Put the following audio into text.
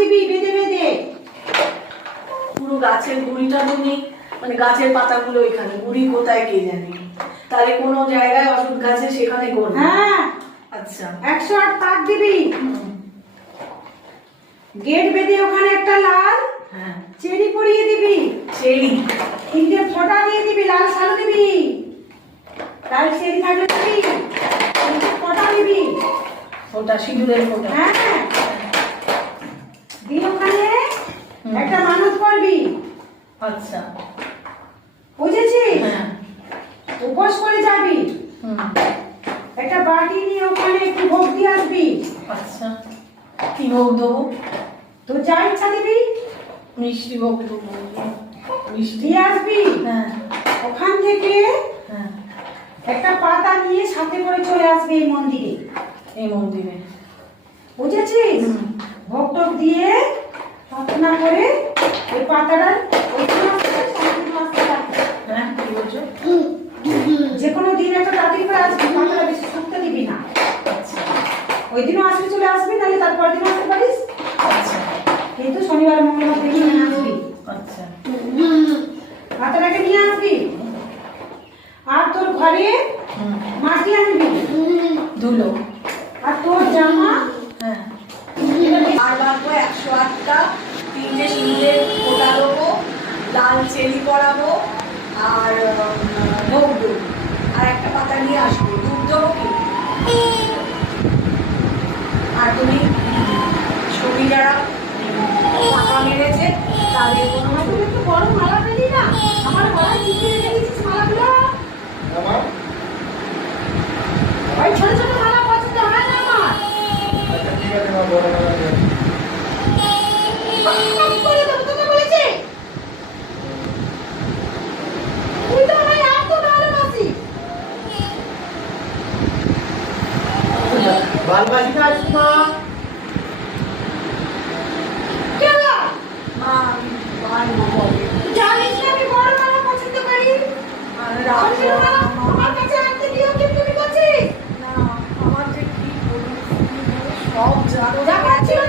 দিবি বেঁধে বেঁধে। পুরো গাছের গুঁড়িটা তুমি মানে গাছের পাতাগুলো এখানে, গুঁড়ি কোথায় কে জানে, তাহলে কোনো জায়গায় ওষুধ গাছে সেখানে করবে। হ্যাঁ আচ্ছা 108 পাক দিবি। গেট বেঁধে ওখানে একটা লাল হ্যাঁ চেরি পরিয়ে দিবি। চেরি 3টে ফোঁটা দিয়ে দিবি, লাল সালু দিবি, লাল চেরি থাকলে দিবি, 3টে ফোঁটা দিবি। ওটা সিঁদুরের ফোঁটা। হ্যাঁ দিয়ে ওখানে একটা মানত করবি। আচ্ছা বুঝেছিস? হ্যাঁ উপোস করে যাবি। একটা বাটি নিয়ে ওখানে একটু ভোগ দিয়ে আসবি। আচ্ছা কি ভোগ দেবো? তো যা ইচ্ছা দিবি, মিষ্টি ভোগ দেবো, মিষ্টি। দিয়ে আসবি। হ্যাঁ ওখান থেকে হ্যাঁ একটা পাতা নিয়ে সাথে করে চলে আসবি এই মন্দিরে। এই মন্দিরে বুঝেছিস? ভোগ টোগ দিয়ে প্রার্থনা করে ওই পাতাটা ওইখানে আসতে সামনে আসতে পারবি। হ্যাঁ কি বলছো? যে কোনো দিন একটা তাড়াতাড়ি করে আসবি, পাতাটা বেশি শুকতে দিবি না। আচ্ছা ওই দিনও আসবি, চলে আসবি, নাহলে তারপরের দিনও আসতে পারিস। আচ্ছা কিন্তু শনিবার মঙ্গলবার দেখে নিয়ে আসবি। আচ্ছা পাতাটাকে নিয়ে আসবি। আর তোর ঘরে মাটি আনবি, ধুলো। আর তোর জামা হ্যাঁ আর রাখবো 108টা, 3টে সিঁদুরের ফোঁটা দেবো, লাল চেরি পরাবো, আর ভোগ দেবো, আর একটা পাতা নিয়ে আসবো। দুধ দেবো কি? আর তুমি ছবি যারা টাকা মেরেছে তাদের কোনো আমাদের একটু বড় মালা পেলি না? আমার গলায় টিকে রেখে দিয়েছিস মালাগুলো। আমার ওই ছোট ছোট মালা পছন্দ হয় না আমার। আচ্ছা ঠিক আছে, আমার বড় মালা দিয়ে দিন। আমি করে দেবো, তোকে বলেছি। তুই তো আমায় এত ভালোবাসি। ভালোবাসি না মা। কেন? মা মানবো বলে। তুই জানিস না আমি বড় মালা পছন্দ করি। আর ছোট রাখবো ছোট মালা আমার কাছে আনতে দিও, কিন্তু তুই করছিস। না, আমার যে কি বলবো, সব জানো দেখাচ্ছিল,